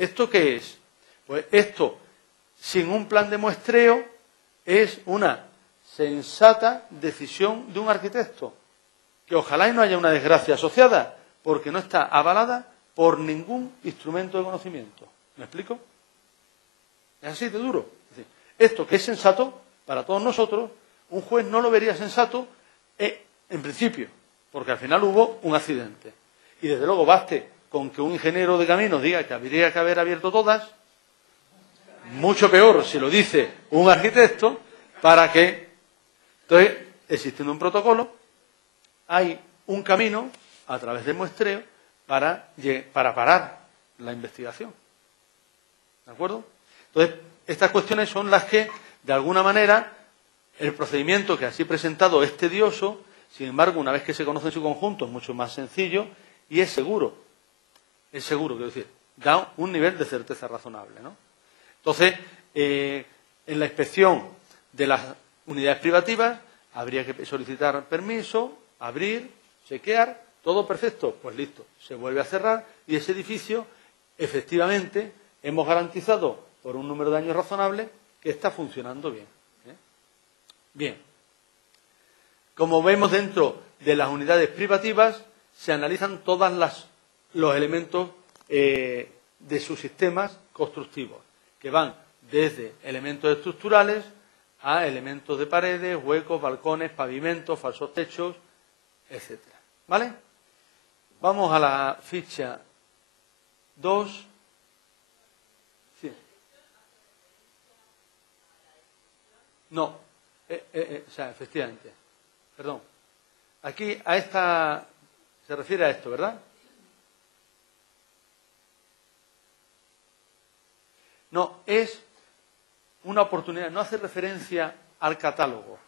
¿Esto qué es? Pues esto, sin un plan de muestreo, es una sensata decisión de un arquitecto, que ojalá y no haya una desgracia asociada, porque no está avalada por ningún instrumento de conocimiento. ¿Me explico? Es así de duro. Es decir, esto que es sensato, para todos nosotros, un juez no lo vería sensato en principio, porque al final hubo un accidente. Y desde luego baste con que un ingeniero de caminos diga que habría que haber abierto todas, mucho peor si lo dice un arquitecto, para que... Entonces, existiendo un protocolo, hay un camino a través del muestreo para parar la investigación. ¿De acuerdo? Entonces, estas cuestiones son las que, de alguna manera, el procedimiento que así presentado es tedioso, sin embargo, una vez que se conoce en su conjunto, es mucho más sencillo y es seguro. Es seguro, quiero decir, da un nivel de certeza razonable, ¿no? Entonces, en la inspección de las unidades privativas, habría que solicitar permiso, abrir, chequear, todo perfecto, pues listo, se vuelve a cerrar y ese edificio, efectivamente, hemos garantizado por un número de años razonable que está funcionando bien. Bien. Como vemos dentro de las unidades privativas, se analizan todos los elementos de sus sistemas constructivos, que van desde elementos estructurales a elementos de paredes, huecos, balcones, pavimentos, falsos techos, etcétera. ¿Vale? Vamos a la ficha 2. Sí. No, o sea, efectivamente. Perdón. Aquí a esta se refiere a esto, ¿verdad? No, es una oportunidad, no hace referencia al catálogo.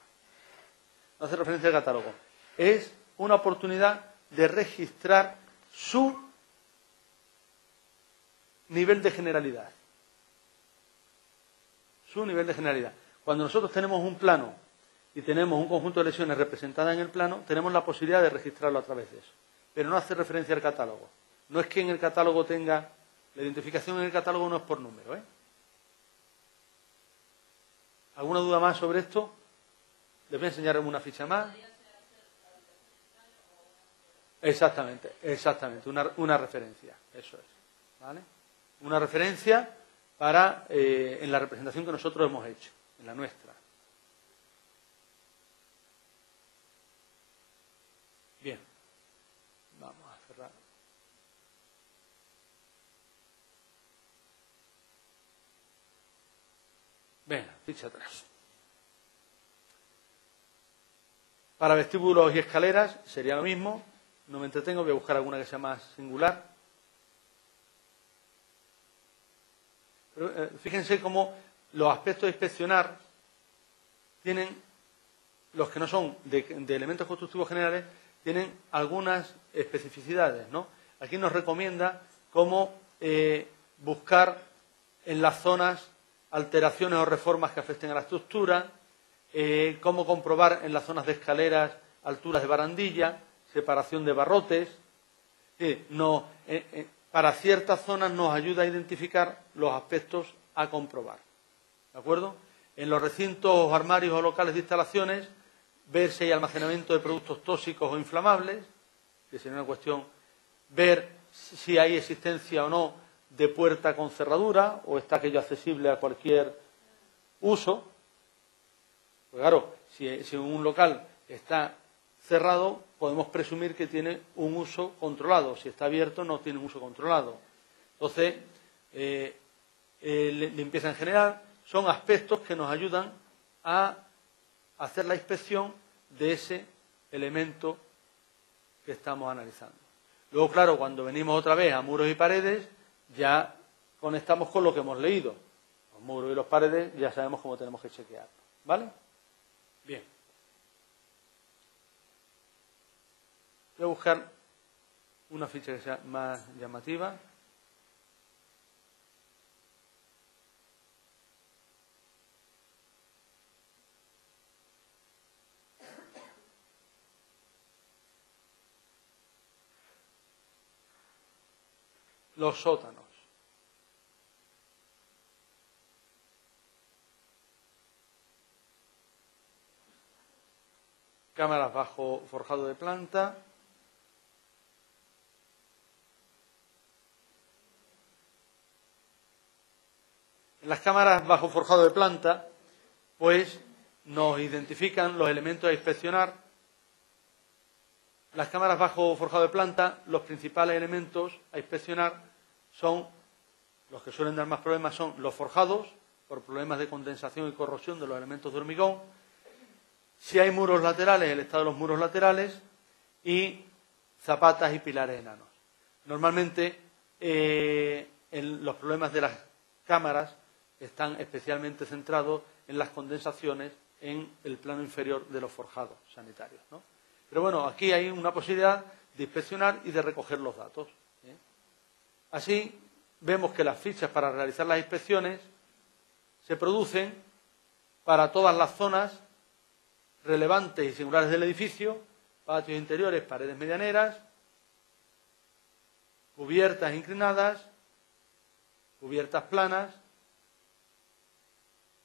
No hace referencia al catálogo. Es una oportunidad de registrar su nivel de generalidad. Su nivel de generalidad. Cuando nosotros tenemos un plano y tenemos un conjunto de lesiones representadas en el plano, tenemos la posibilidad de registrarlo a través de eso. Pero no hace referencia al catálogo. No es que en el catálogo tenga... La identificación en el catálogo no es por número, ¿eh? ¿Alguna duda más sobre esto? Les voy a enseñar una ficha más. Exactamente, exactamente, una referencia, eso es, ¿vale? Una referencia para en la representación que nosotros hemos hecho, en la nuestra. Bien, vamos a cerrar. Venga, ficha 3. Para vestíbulos y escaleras sería lo mismo. No me entretengo, voy a buscar alguna que sea más singular. Pero, fíjense cómo los aspectos de inspeccionar tienen, los que no son de elementos constructivos generales, tienen algunas especificidades, ¿no? Aquí nos recomienda cómo buscar en las zonas alteraciones o reformas que afecten a la estructura, cómo comprobar en las zonas de escaleras alturas de barandilla, separación de barrotes. Para ciertas zonas nos ayuda a identificar los aspectos a comprobar. ¿De acuerdo? En los recintos, armarios o locales de instalaciones, ver si hay almacenamiento de productos tóxicos o inflamables, que sería una cuestión, ver si hay existencia o no de puerta con cerradura o está aquello accesible a cualquier uso. Pues claro, si un local está cerrado, podemos presumir que tiene un uso controlado. Si está abierto, no tiene un uso controlado. Entonces, limpieza en general son aspectos que nos ayudan a hacer la inspección de ese elemento que estamos analizando. Luego, claro, cuando venimos otra vez a muros y paredes, ya conectamos con lo que hemos leído. Los muros y las paredes ya sabemos cómo tenemos que chequear. ¿Vale? Bien. Voy a buscar una ficha que sea más llamativa. Los sótanos. cámaras bajo forjado de planta. En las cámaras bajo forjado de planta, pues nos identifican los elementos a inspeccionar. Las cámaras bajo forjado de planta, los principales elementos a inspeccionar son, los que suelen dar más problemas son los forjados, por problemas de condensación y corrosión de los elementos de hormigón, si hay muros laterales, el estado de los muros laterales, y zapatas y pilares enanos. Normalmente los problemas de las cámaras están especialmente centrados en las condensaciones en el plano inferior de los forjados sanitarios, ¿no? Pero bueno, aquí hay una posibilidad de inspeccionar y de recoger los datos, ¿eh? Así vemos que las fichas para realizar las inspecciones se producen para todas las zonas relevantes y singulares del edificio: patios interiores, paredes medianeras, cubiertas inclinadas, cubiertas planas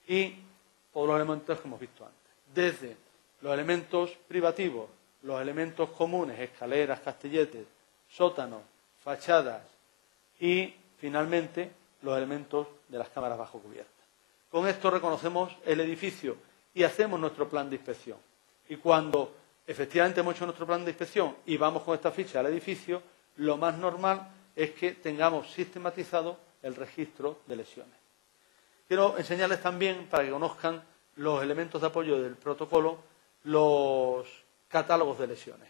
y todos los elementos que hemos visto antes. Desde los elementos privativos, los elementos comunes, escaleras, castilletes, sótanos, fachadas y, finalmente, los elementos de las cámaras bajo cubierta. Con esto reconocemos el edificio y hacemos nuestro plan de inspección. Y cuando efectivamente hemos hecho nuestro plan de inspección y vamos con esta ficha al edificio, lo más normal es que tengamos sistematizado el registro de lesiones. Quiero enseñarles también, para que conozcan los elementos de apoyo del protocolo, los catálogos de lesiones.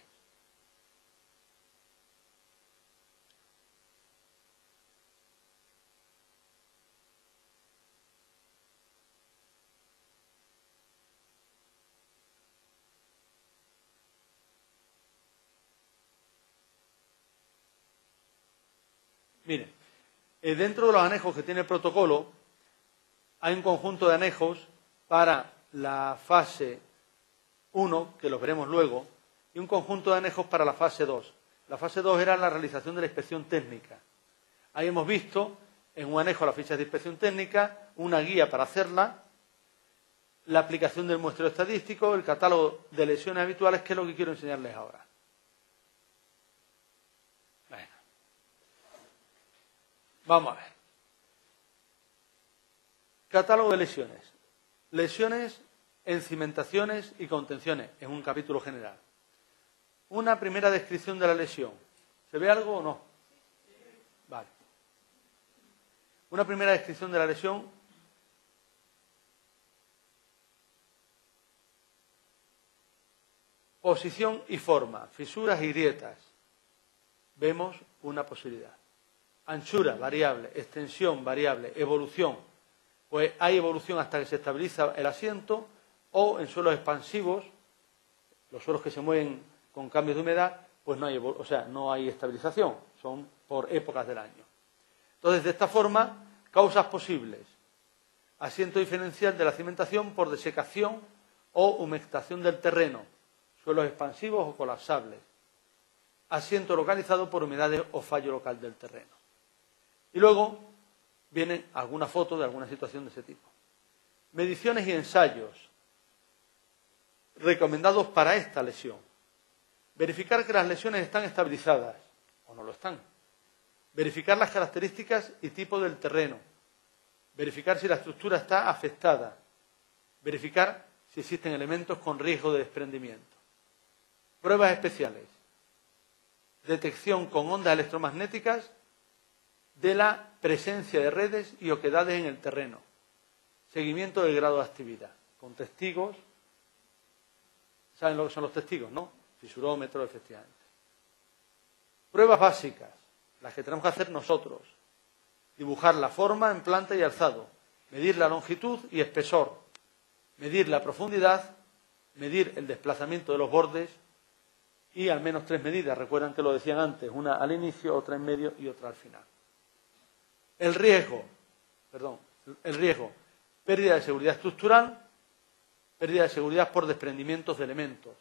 Miren, dentro de los anejos que tiene el protocolo, hay un conjunto de anejos para la fase 1, que los veremos luego, y un conjunto de anejos para la fase 2. La fase 2 era la realización de la inspección técnica. Ahí hemos visto, en un anejo a la ficha de inspección técnica, una guía para hacerla, la aplicación del muestreo estadístico, el catálogo de lesiones habituales, que es lo que quiero enseñarles ahora. Bueno. Vamos a ver. Catálogo de lesiones. Lesiones en cimentaciones y contenciones, en un capítulo general. Una primera descripción de la lesión. ¿Se ve algo o no? Vale. Una primera descripción de la lesión. Posición y forma, fisuras y grietas. Vemos una posibilidad. Anchura, variable. Extensión, variable. Evolución. Pues hay evolución hasta que se estabiliza el asiento, o en suelos expansivos, los suelos que se mueven con cambios de humedad, pues no hay estabilización, son por épocas del año. Entonces, de esta forma, causas posibles: asiento diferencial de la cimentación por desecación o humectación del terreno, suelos expansivos o colapsables, asiento localizado por humedades o fallo local del terreno. Y luego viene alguna foto de alguna situación de ese tipo. Mediciones y ensayos recomendados para esta lesión. Verificar que las lesiones están estabilizadas o no lo están. Verificar las características y tipo del terreno. Verificar si la estructura está afectada. Verificar si existen elementos con riesgo de desprendimiento. Pruebas especiales. Detección con ondas electromagnéticas de la presencia de redes y oquedades en el terreno. Seguimiento del grado de actividad. Con testigos. ¿Saben lo que son los testigos, no? Fisurómetro, efectivamente. Pruebas básicas, las que tenemos que hacer nosotros. Dibujar la forma en planta y alzado. Medir la longitud y espesor. Medir la profundidad. Medir el desplazamiento de los bordes. Y al menos 3 medidas. Recuerdan que lo decían antes. Una al inicio, otra en medio y otra al final. El riesgo. Pérdida de seguridad estructural. Pérdida de seguridad por desprendimientos de elementos.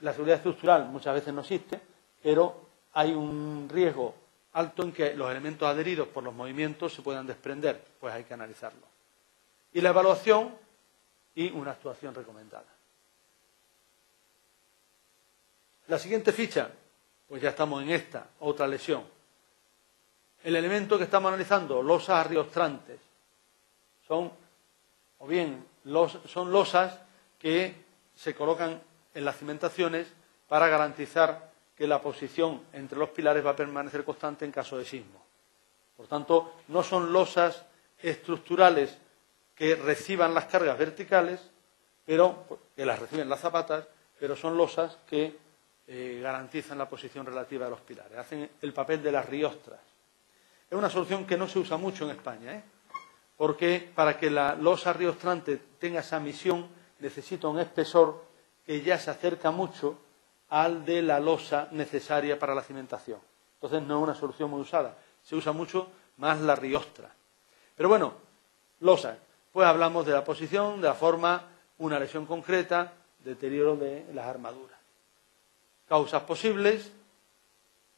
La seguridad estructural muchas veces no existe, pero hay un riesgo alto en que los elementos adheridos por los movimientos se puedan desprender, pues hay que analizarlo. Y la evaluación y una actuación recomendada. La siguiente ficha, pues ya estamos en esta, otra lesión. El elemento que estamos analizando, losas arriostrantes, son losas que se colocan en las cimentaciones para garantizar que la posición entre los pilares va a permanecer constante en caso de sismo. Por tanto, no son losas estructurales que reciban las cargas verticales, pero que las reciben las zapatas, pero son losas que garantizan la posición relativa de los pilares, hacen el papel de las riostras. Es una solución que no se usa mucho en España, porque para que la losa riostrante tenga esa misión necesita un espesor que ya se acerca mucho al de la losa necesaria para la cimentación. Entonces no es una solución muy usada, se usa mucho más la riostra. Pero bueno, losas, pues hablamos de la posición, de la forma, una lesión concreta, deterioro de las armaduras. Causas posibles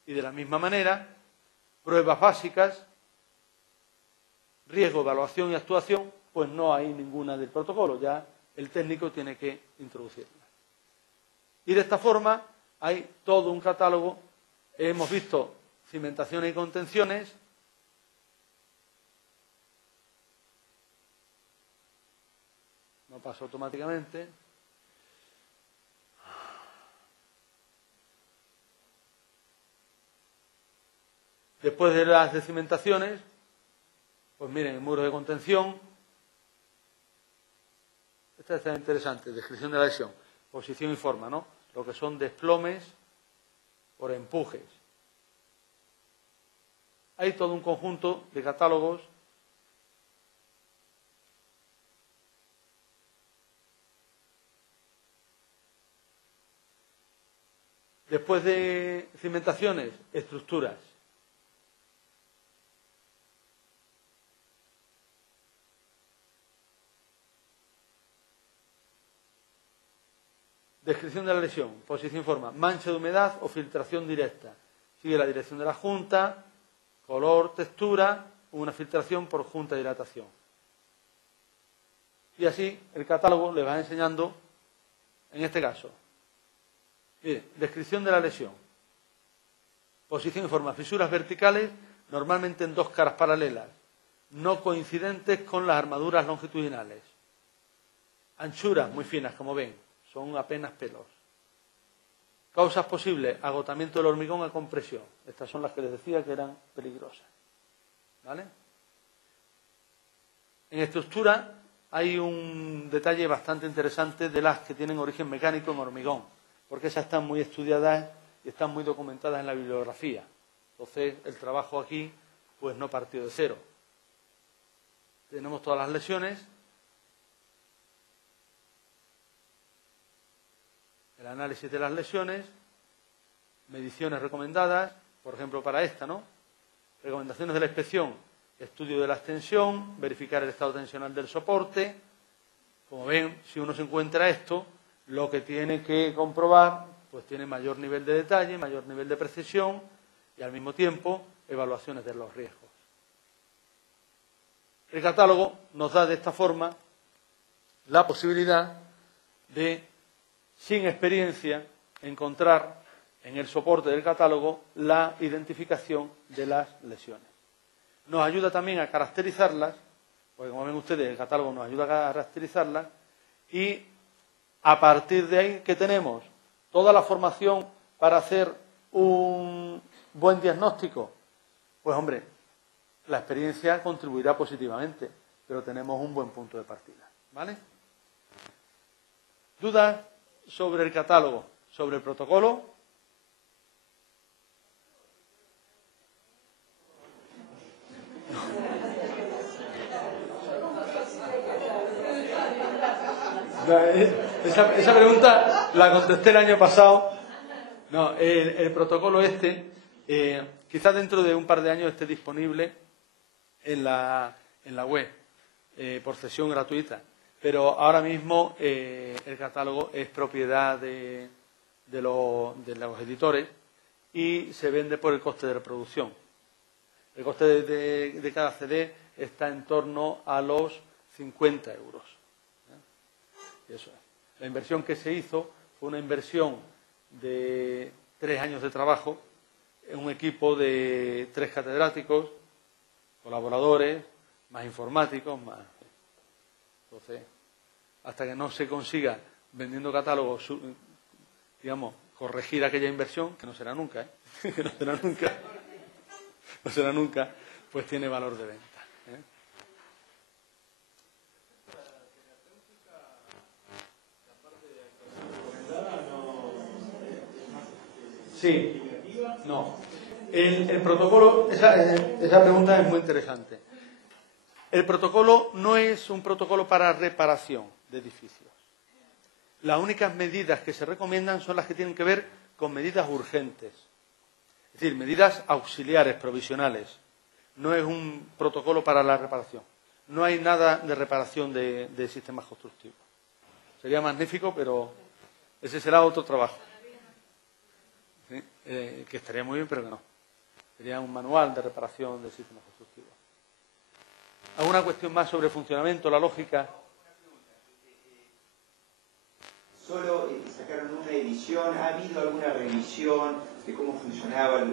y de la misma manera, pruebas básicas, riesgo, evaluación y actuación, pues no hay ninguna del protocolo, ya el técnico tiene que introducirla. Y de esta forma hay todo un catálogo, hemos visto cimentaciones y contenciones, no pasa automáticamente. Después de las cimentaciones, pues miren, el muro de contención. Esta está interesante, descripción de la lesión, posición y forma, ¿no? Lo que son desplomes por empujes. Hay todo un conjunto de catálogos después de cimentaciones, estructuras. Descripción de la lesión, posición y forma, mancha de humedad o filtración directa. Sigue la dirección de la junta, color, textura, una filtración por junta de dilatación. Y así el catálogo le va enseñando, en este caso, mire, descripción de la lesión, posición y forma, fisuras verticales, normalmente en dos caras paralelas, no coincidentes con las armaduras longitudinales. Anchuras muy finas, como ven. Son apenas pelos. Causas posibles, agotamiento del hormigón a compresión. Estas son las que les decía que eran peligrosas. ¿Vale? En estructura hay un detalle bastante interesante de las que tienen origen mecánico en hormigón, porque esas están muy estudiadas y están muy documentadas en la bibliografía. Entonces, el trabajo aquí, pues no partió de cero. Tenemos todas las lesiones. El análisis de las lesiones, mediciones recomendadas, por ejemplo para esta, ¿no? Recomendaciones de la inspección, estudio de la extensión, verificar el estado tensional del soporte. Como ven, si uno se encuentra esto, lo que tiene que comprobar, pues tiene mayor nivel de detalle, mayor nivel de precisión y al mismo tiempo evaluaciones de los riesgos. El catálogo nos da de esta forma la posibilidad de, sin experiencia, encontrar en el soporte del catálogo la identificación de las lesiones. Nos ayuda también a caracterizarlas, porque como ven ustedes, el catálogo nos ayuda a caracterizarlas, y a partir de ahí, ¿qué tenemos? Toda la formación para hacer un buen diagnóstico. Pues hombre, la experiencia contribuirá positivamente, pero tenemos un buen punto de partida. ¿Vale? ¿Dudas sobre el catálogo, sobre el protocolo? Esa pregunta la contesté el año pasado. No, el protocolo quizás dentro de un par de años esté disponible en la web por cesión gratuita. Pero ahora mismo el catálogo es propiedad de los editores y se vende por el coste de reproducción. El coste de cada CD está en torno a los 50 euros. Eso es. La inversión que se hizo fue una inversión de 3 años de trabajo, un equipo de 3 catedráticos, colaboradores, más informáticos, más... Entonces, hasta que no se consiga, vendiendo catálogos, digamos, corregir aquella inversión, que no será nunca, que no será nunca, no será nunca, pues tiene valor de venta. Sí, no. El protocolo, esa pregunta es muy interesante. El protocolo no es un protocolo para reparación de edificios. Las únicas medidas que se recomiendan son las que tienen que ver con medidas urgentes. Es decir, medidas auxiliares, provisionales. No es un protocolo para la reparación. No hay nada de reparación de sistemas constructivos. Sería magnífico, pero ese será otro trabajo. ¿Sí? Que estaría muy bien, pero que no. Sería un manual de reparación de sistemas constructivos. ¿Alguna cuestión más sobre el funcionamiento, la lógica? Solo sacaron una edición. ¿Ha habido alguna revisión de cómo funcionaba el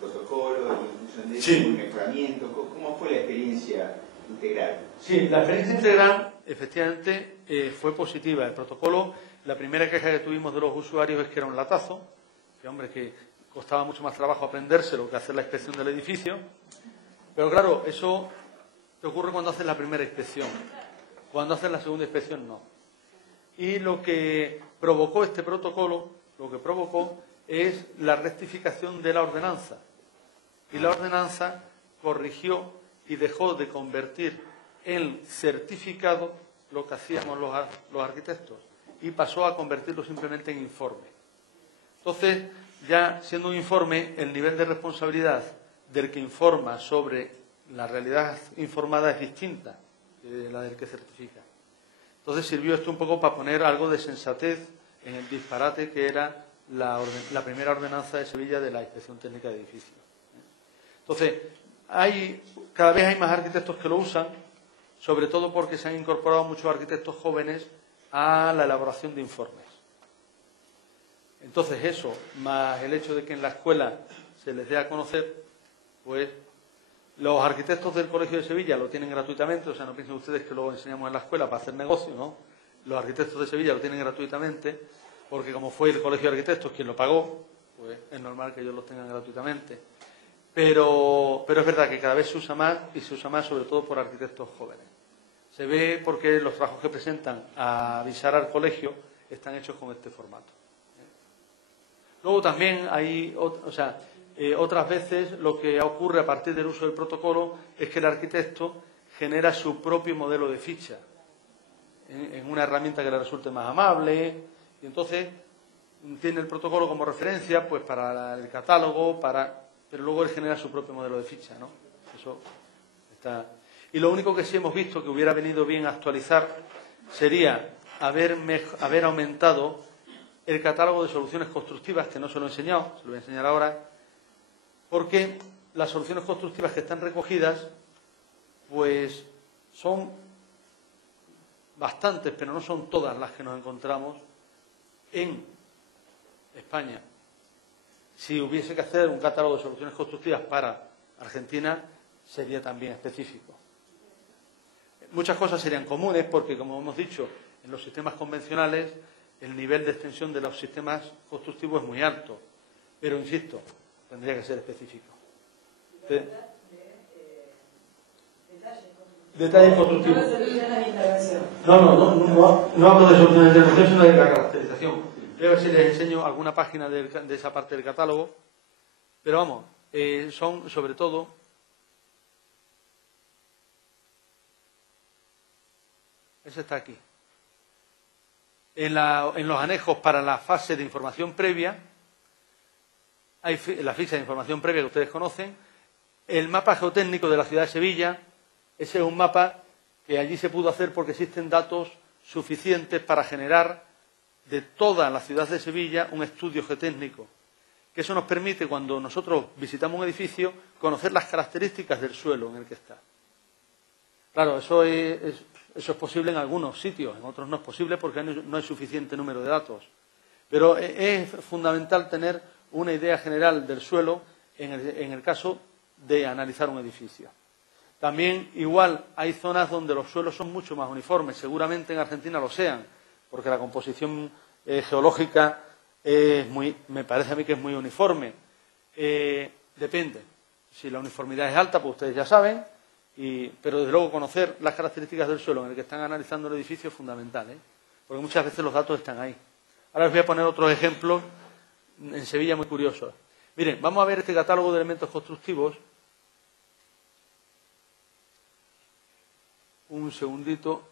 protocolo, la función de ese mejoramiento? ¿Cómo fue la experiencia integral? Sí, la experiencia integral efectivamente fue positiva. El protocolo, la primera queja que tuvimos de los usuarios es que era un latazo, que costaba mucho más trabajo aprendérselo que hacer la inspección del edificio. Pero claro, eso te ocurre cuando haces la primera inspección. Cuando haces la segunda inspección, no. Y lo que provocó este protocolo, es la rectificación de la ordenanza. Y la ordenanza corrigió y dejó de convertir en certificado lo que hacíamos los arquitectos y pasó a convertirlo simplemente en informe. Entonces, ya siendo un informe, el nivel de responsabilidad del que informa sobre la realidad informada es distinta de la del que certifica. Entonces sirvió esto un poco para poner algo de sensatez en el disparate que era la primera ordenanza de Sevilla de la Inspección Técnica de Edificios. Entonces, cada vez hay más arquitectos que lo usan, sobre todo porque se han incorporado muchos arquitectos jóvenes a la elaboración de informes. Entonces eso, más el hecho de que en la escuela se les dé a conocer, pues los arquitectos del Colegio de Sevilla lo tienen gratuitamente, o sea, no piensen ustedes que lo enseñamos en la escuela para hacer negocio, ¿no? Los arquitectos de Sevilla lo tienen gratuitamente, porque como fue el Colegio de Arquitectos quien lo pagó, pues es normal que ellos lo tengan gratuitamente. Pero es verdad que cada vez se usa más, y se usa más sobre todo por arquitectos jóvenes. Se ve porque los trabajos que presentan a avisar al colegio están hechos con este formato. Luego también hay, otras veces lo que ocurre a partir del uso del protocolo es que el arquitecto genera su propio modelo de ficha en una herramienta que le resulte más amable y entonces tiene el protocolo como referencia pues para el catálogo, pero luego él genera su propio modelo de ficha, ¿no? Eso está. Y lo único que sí hemos visto que hubiera venido bien actualizar sería haber aumentado el catálogo de soluciones constructivas, que no se lo he enseñado, se lo voy a enseñar ahora, porque las soluciones constructivas que están recogidas, pues son bastantes, pero no son todas las que nos encontramos en España. Si hubiese que hacer un catálogo de soluciones constructivas para Argentina, sería también específico. Muchas cosas serían comunes porque, como hemos dicho, en los sistemas convencionales el nivel de extensión de los sistemas constructivos es muy alto, pero, insisto, tendría que ser específico. Detalles constructivos. No hablo de soluciones de intervención, sino de la caracterización. Voy a ver si les enseño alguna página de esa parte del catálogo. Pero vamos, son sobre todo... Ese está aquí. En los anejos para la fase de información previa, hay la ficha de información previa que ustedes conocen, el mapa geotécnico de la ciudad de Sevilla. Ese es un mapa que allí se pudo hacer porque existen datos suficientes para generar de toda la ciudad de Sevilla un estudio geotécnico, que eso nos permite, cuando nosotros visitamos un edificio, conocer las características del suelo en el que está. Claro, eso es posible en algunos sitios, en otros no es posible porque no hay suficiente número de datos. Pero es fundamental tener una idea general del suelo en el caso de analizar un edificio. También, igual, hay zonas donde los suelos son mucho más uniformes. Seguramente en Argentina lo sean, porque la composición geológica me parece a mí que es muy uniforme. Depende. Si la uniformidad es alta, pues ustedes ya saben, pero desde luego conocer las características del suelo en el que están analizando el edificio es fundamental, porque muchas veces los datos están ahí. Ahora les voy a poner otros ejemplos en Sevilla muy curiosos. Miren, vamos a ver este catálogo de elementos constructivos. Un segundito.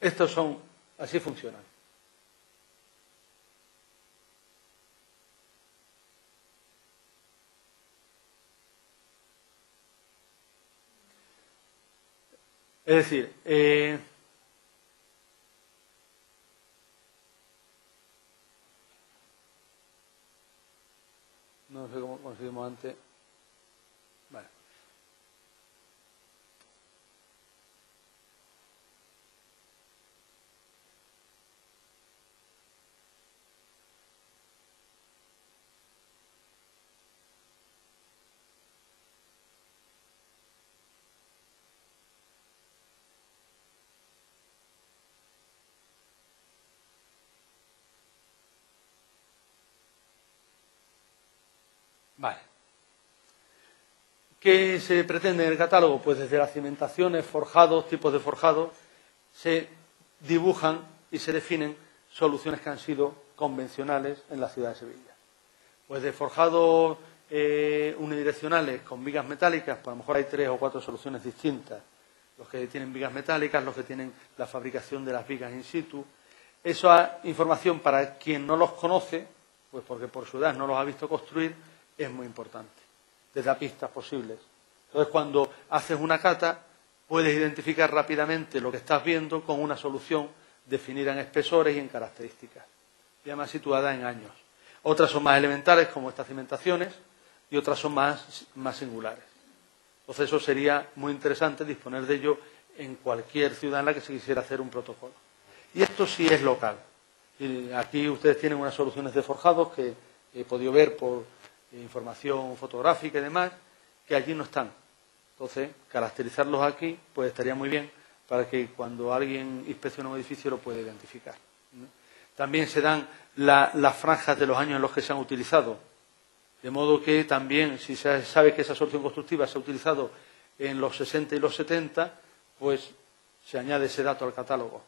Estos son, así funcionan. Es decir, no sé cómo conseguimos antes. Vale. Vale. ¿Qué se pretende en el catálogo? Pues desde las cimentaciones, forjados, tipos de forjados, se dibujan y se definen soluciones que han sido convencionales en la ciudad de Sevilla. Pues de forjados unidireccionales con vigas metálicas, pues a lo mejor hay 3 o 4 soluciones distintas. Los que tienen vigas metálicas, los que tienen la fabricación de las vigas in situ. Esa información para quien no los conoce, pues porque por su edad no los ha visto construir, es muy importante. Les da pistas posibles. Entonces, cuando haces una cata, puedes identificar rápidamente lo que estás viendo con una solución definida en espesores y en características, y además situada en años. Otras son más elementales, como estas cimentaciones, y otras son más singulares. Entonces, eso sería muy interesante disponer de ello en cualquier ciudad en la que se quisiera hacer un protocolo. Y esto sí es local. Y aquí ustedes tienen unas soluciones de forjados que he podido ver por información fotográfica y demás, que allí no están. Entonces, caracterizarlos aquí pues estaría muy bien para que cuando alguien inspecciona un edificio lo pueda identificar, ¿no? También se dan las franjas de los años en los que se han utilizado, de modo que también, si se sabe que esa solución constructiva se ha utilizado en los 60 y los 70, pues se añade ese dato al catálogo.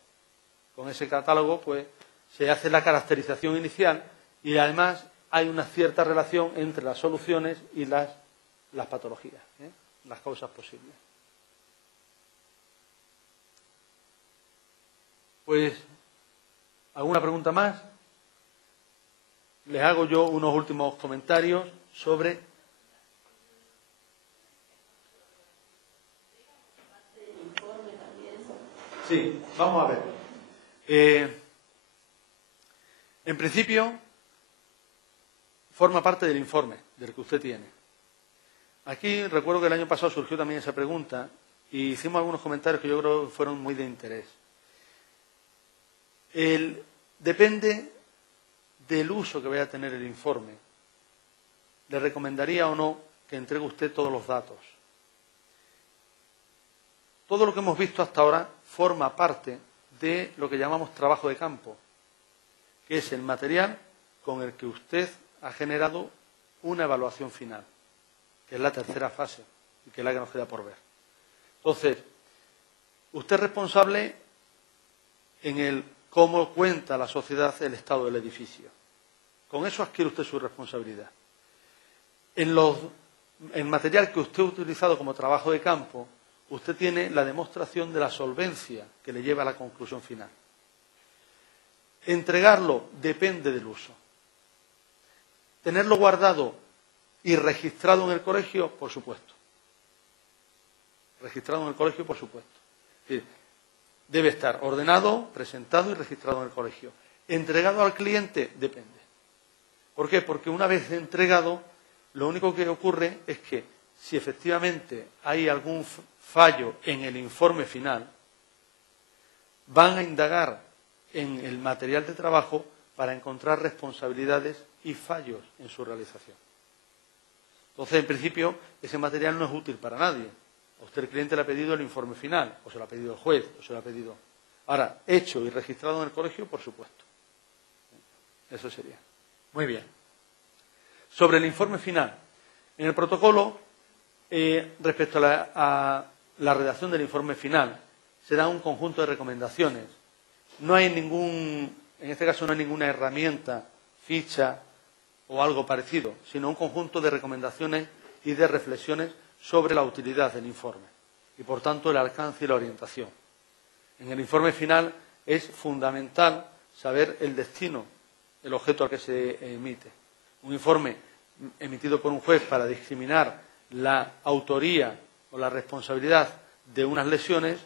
Con ese catálogo pues se hace la caracterización inicial y además hay una cierta relación entre las soluciones y las patologías, las causas posibles. Pues, ¿alguna pregunta más? Les hago yo unos últimos comentarios sobre... Sí, vamos a ver. En principio, forma parte del informe, del que usted tiene. Aquí recuerdo que el año pasado surgió también esa pregunta y hicimos algunos comentarios que yo creo que fueron muy de interés. Depende del uso que vaya a tener el informe. Le recomendaría o no que entregue usted todos los datos. Todo lo que hemos visto hasta ahora forma parte de lo que llamamos trabajo de campo, que es el material con el que usted ha generado una evaluación final, que es la tercera fase y que es la que nos queda por ver. Entonces, usted es responsable en el cómo cuenta la sociedad el estado del edificio. Con eso adquiere usted su responsabilidad. El material que usted ha utilizado como trabajo de campo, usted tiene la demostración de la solvencia que le lleva a la conclusión final. Entregarlo depende del uso. Tenerlo guardado y registrado en el colegio, por supuesto. Registrado en el colegio, por supuesto. Es decir, debe estar ordenado, presentado y registrado en el colegio. Entregado al cliente, depende. ¿Por qué? Porque una vez entregado, lo único que ocurre es que si efectivamente hay algún fallo en el informe final, van a indagar en el material de trabajo para encontrar responsabilidades y fallos en su realización. Entonces, en principio, ese material no es útil para nadie. A usted el cliente le ha pedido el informe final, o se lo ha pedido el juez, o se lo ha pedido... Ahora, hecho y registrado en el colegio, por supuesto. Eso sería. Muy bien. Sobre el informe final. En el protocolo, respecto a la redacción del informe final, se da un conjunto de recomendaciones. No hay en este caso no hay ninguna herramienta, ficha o algo parecido, sino un conjunto de recomendaciones y de reflexiones sobre la utilidad del informe y, por tanto, el alcance y la orientación. En el informe final es fundamental saber el destino, el objeto al que se emite. Un informe emitido por un juez para discriminar la autoría o la responsabilidad de unas lesiones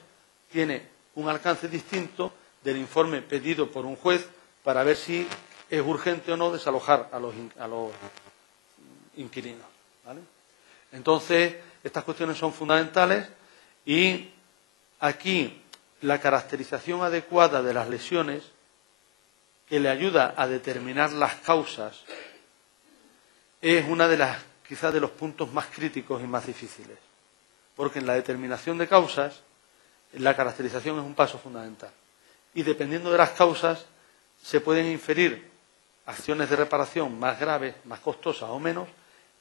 tiene un alcance distinto del informe pedido por un juez para ver si es urgente o no desalojar a los inquilinos, ¿vale? Entonces, estas cuestiones son fundamentales y aquí la caracterización adecuada de las lesiones que le ayuda a determinar las causas es una de las, quizás, de los puntos más críticos y más difíciles. Porque en la determinación de causas, la caracterización es un paso fundamental. Y dependiendo de las causas, se pueden inferir acciones de reparación más graves, más costosas o menos,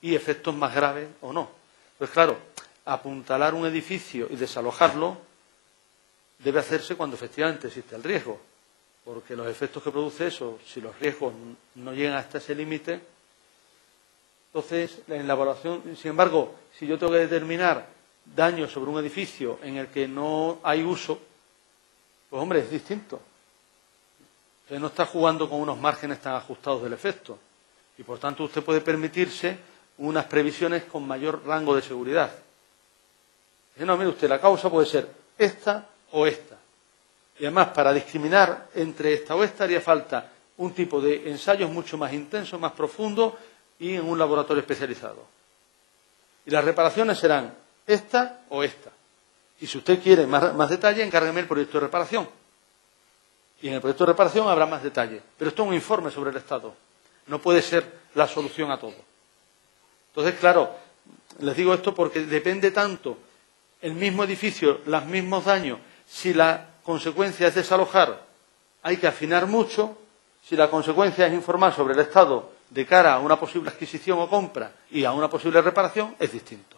y efectos más graves o no. Pues claro, apuntalar un edificio y desalojarlo debe hacerse cuando efectivamente existe el riesgo, porque los efectos que produce eso, si los riesgos no llegan hasta ese límite, entonces en la evaluación, sin embargo, si yo tengo que determinar daños sobre un edificio en el que no hay uso, pues hombre, es distinto. Usted no está jugando con unos márgenes tan ajustados del efecto y por tanto usted puede permitirse unas previsiones con mayor rango de seguridad. Dice, no, mire usted, la causa puede ser esta o esta. Y además, para discriminar entre esta o esta haría falta un tipo de ensayos mucho más intensos, más profundos y en un laboratorio especializado. Y las reparaciones serán esta o esta. Y si usted quiere más detalle, encárgueme el proyecto de reparación. Y en el proyecto de reparación habrá más detalle. Pero esto es un informe sobre el estado. No puede ser la solución a todo. Entonces, claro, les digo esto porque depende tanto el mismo edificio, los mismos daños. Si la consecuencia es desalojar, hay que afinar mucho. Si la consecuencia es informar sobre el estado de cara a una posible adquisición o compra y a una posible reparación, es distinto.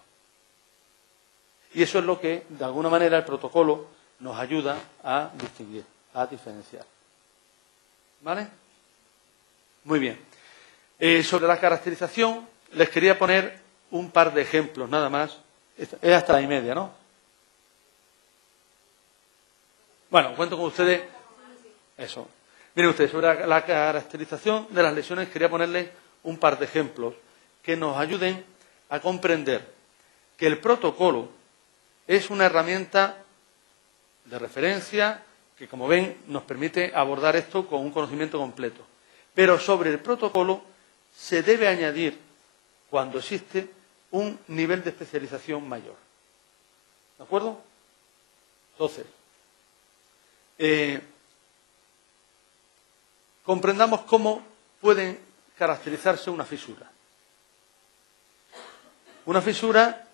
Y eso es lo que, de alguna manera, el protocolo nos ayuda a distinguir, a diferenciar. ¿Vale? Muy bien. Sobre la caracterización, les quería poner un par de ejemplos, nada más. Es hasta la 1:30, ¿no? Bueno, cuento con ustedes. Eso. Miren ustedes, sobre la caracterización de las lesiones quería ponerles un par de ejemplos que nos ayuden a comprender que el protocolo es una herramienta de referencia que, como ven, nos permite abordar esto con un conocimiento completo. Pero sobre el protocolo se debe añadir, cuando existe, un nivel de especialización mayor. ¿De acuerdo? Entonces, comprendamos cómo puede caracterizarse una fisura. Una fisura,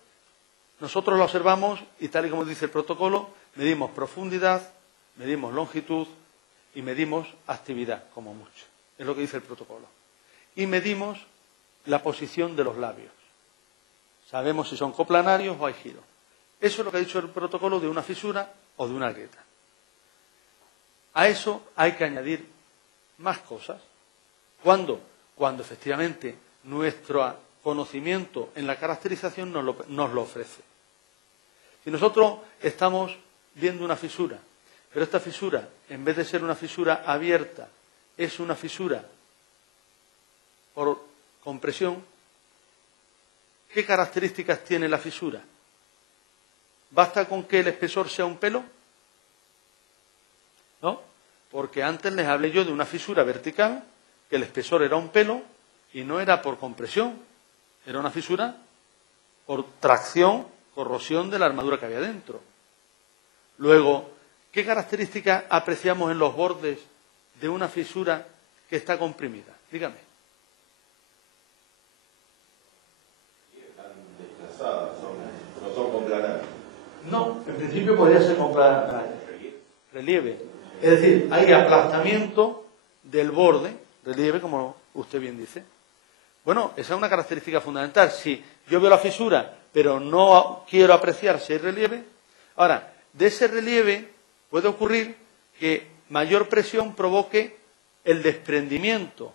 nosotros la observamos y, tal y como dice el protocolo, medimos profundidad, medimos longitud y medimos actividad, como mucho. Es lo que dice el protocolo. Y medimos la posición de los labios. Sabemos si son coplanarios o hay giro. Eso es lo que ha dicho el protocolo de una fisura o de una grieta. A eso hay que añadir más cosas. ¿Cuándo? Cuando efectivamente nuestro conocimiento en la caracterización nos lo ofrece. Si nosotros estamos viendo una fisura, pero esta fisura, en vez de ser una fisura abierta, es una fisura por compresión, ¿qué características tiene la fisura? ¿Basta con que el espesor sea un pelo? ¿No? Porque antes les hablé yo de una fisura vertical, que el espesor era un pelo, y no era por compresión, era una fisura por tracción, corrosión de la armadura que había dentro. Luego, ¿qué características apreciamos en los bordes de una fisura que está comprimida? Dígame. Están desplazadas, no son complanadas. No, en principio podría ser con relieve. Es decir, hay aplastamiento del borde, relieve, como usted bien dice. Bueno, esa es una característica fundamental. Si yo veo la fisura, pero no quiero apreciar si hay relieve, ahora, de ese relieve puede ocurrir que mayor presión provoque el desprendimiento.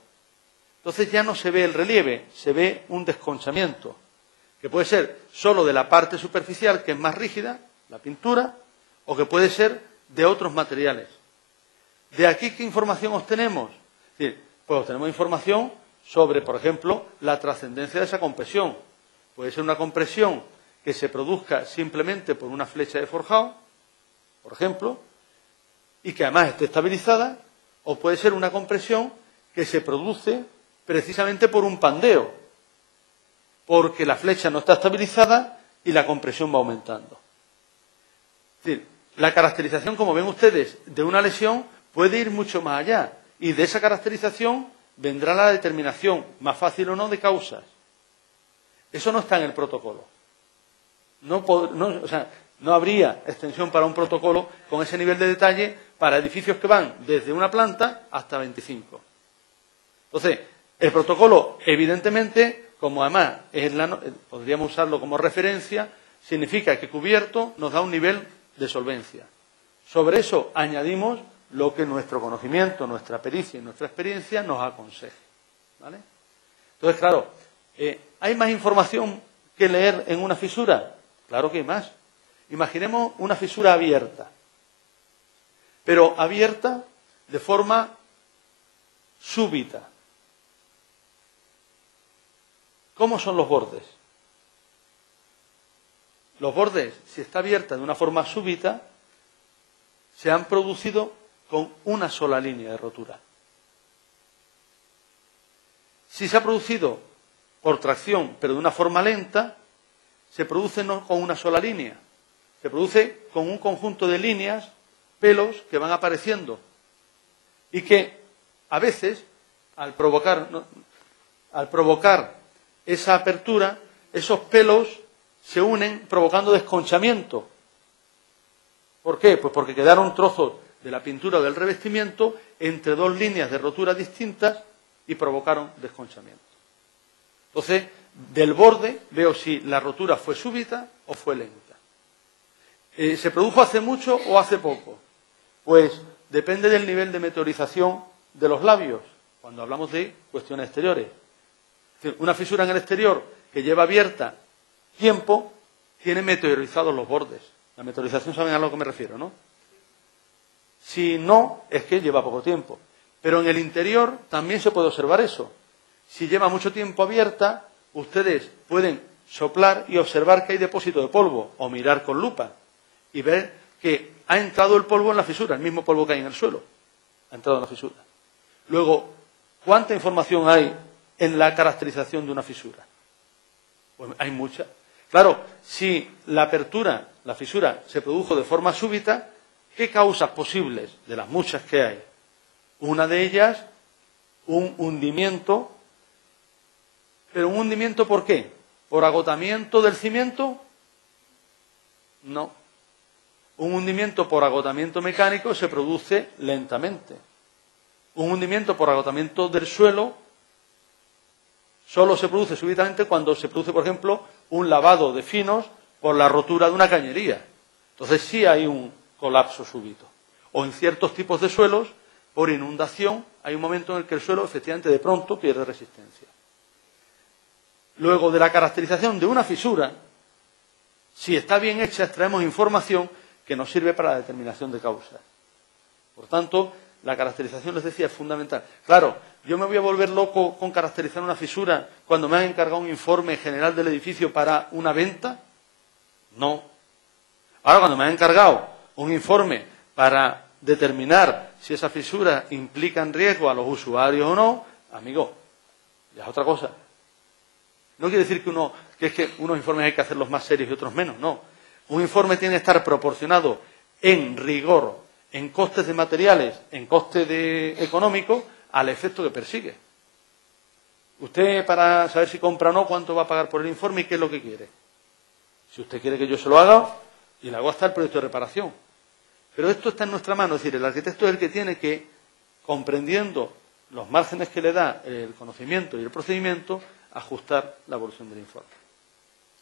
Entonces ya no se ve el relieve, se ve un desconchamiento, que puede ser solo de la parte superficial, que es más rígida, la pintura, o que puede ser de otros materiales. ¿De aquí qué información obtenemos? Es decir, pues obtenemos información sobre, por ejemplo, la trascendencia de esa compresión. Puede ser una compresión que se produzca simplemente por una flecha de forjado, por ejemplo, y que además esté estabilizada, o puede ser una compresión que se produce precisamente por un pandeo, porque la flecha no está estabilizada y la compresión va aumentando. Es decir, la caracterización, como ven ustedes, de una lesión puede ir mucho más allá, y de esa caracterización vendrá la determinación, más fácil o no, de causas. Eso no está en el protocolo. No habría extensión para un protocolo con ese nivel de detalle para edificios que van desde una planta hasta 25. Entonces, el protocolo, evidentemente, como además podríamos usarlo como referencia, significa que cubierto nos da un nivel de solvencia. Sobre eso añadimos lo que nuestro conocimiento, nuestra pericia y nuestra experiencia nos aconseje, ¿vale? Entonces, claro, ¿hay más información que leer en una fisura? Claro que hay más. Imaginemos una fisura abierta, pero abierta de forma súbita. ¿Cómo son los bordes? Los bordes, si está abierta de una forma súbita, se han producido con una sola línea de rotura. Si se ha producido por tracción, pero de una forma lenta, se produce no con una sola línea, se produce con un conjunto de líneas, pelos que van apareciendo y que a veces, al provocar esa apertura, esos pelos se unen provocando desconchamiento. ¿Por qué? Pues porque quedaron trozos de la pintura o del revestimiento entre dos líneas de rotura distintas y provocaron desconchamiento. Entonces, del borde veo si la rotura fue súbita o fue lenta. ¿Se produjo hace mucho o hace poco? Pues depende del nivel de meteorización de los labios, cuando hablamos de cuestiones exteriores. Es decir, una fisura en el exterior que lleva abierta tiempo, tiene meteorizados los bordes. La meteorización, saben a lo que me refiero, ¿no? Si no, es que lleva poco tiempo. Pero en el interior también se puede observar eso. Si lleva mucho tiempo abierta, ustedes pueden soplar y observar que hay depósito de polvo, o mirar con lupa, y ver que ha entrado el polvo en la fisura, el mismo polvo que hay en el suelo, ha entrado en la fisura. Luego, ¿cuánta información hay en la caracterización de una fisura? Pues hay mucha. Claro, si la apertura, la fisura, se produjo de forma súbita, ¿qué causas posibles de las muchas que hay? Una de ellas, un hundimiento. ¿Pero un hundimiento por qué? ¿Por agotamiento del cimiento? No. Un hundimiento por agotamiento mecánico se produce lentamente. Un hundimiento por agotamiento del suelo solo se produce súbitamente cuando se produce, por ejemplo, un lavado de finos por la rotura de una cañería. Entonces sí hay un colapso súbito. O en ciertos tipos de suelos, por inundación, hay un momento en el que el suelo efectivamente de pronto pierde resistencia. Luego, de la caracterización de una fisura, si está bien hecha, extraemos información que nos sirve para la determinación de causas. Por tanto, la caracterización, les decía, es fundamental. Claro, yo me voy a volver loco con caracterizar una fisura cuando me han encargado un informe general del edificio para una venta. No. Ahora, cuando me han encargado un informe para determinar si esa fisura implica en riesgo a los usuarios o no, amigo, Ya es otra cosa. No quiere decir que es que unos informes hay que hacerlos más serios y otros menos, no. Un informe tiene que estar proporcionado en rigor, en costes de materiales, en costes económicos, al efecto que persigue. Usted, para saber si compra o no, cuánto va a pagar por el informe y qué es lo que quiere. Si usted quiere que yo se lo haga, y le hago hasta el proyecto de reparación. Pero esto está en nuestra mano, es decir, el arquitecto es el que tiene que, comprendiendo los márgenes que le da el conocimiento y el procedimiento, ajustar la evolución del informe.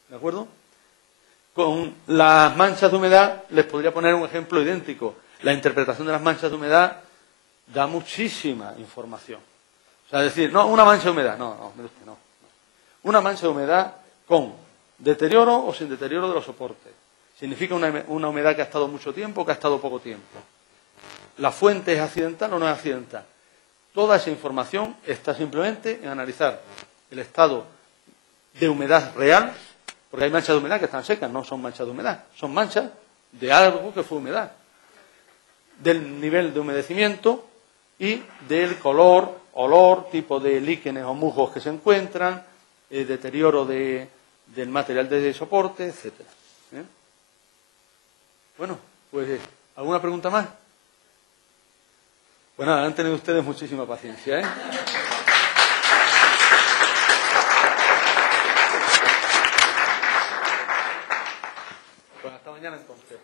¿De acuerdo? Con las manchas de humedad les podría poner un ejemplo idéntico. La interpretación de las manchas de humedad da muchísima información. O sea, decir, no, una mancha de humedad. No. Una mancha de humedad con deterioro o sin deterioro de los soportes. Significa una humedad que ha estado mucho tiempo o que ha estado poco tiempo. ¿La fuente es accidental o no es accidental? Toda esa información está simplemente en analizar el estado de humedad real, porque hay manchas de humedad que están secas, no son manchas de humedad, son manchas de algo que fue humedad. Del nivel de humedecimiento y del color, olor, tipo de líquenes o musgos que se encuentran, deterioro del material de soporte, etcétera. Bueno, pues, ¿alguna pregunta más? Pues nada, han tenido ustedes muchísima paciencia, Pues hasta mañana entonces.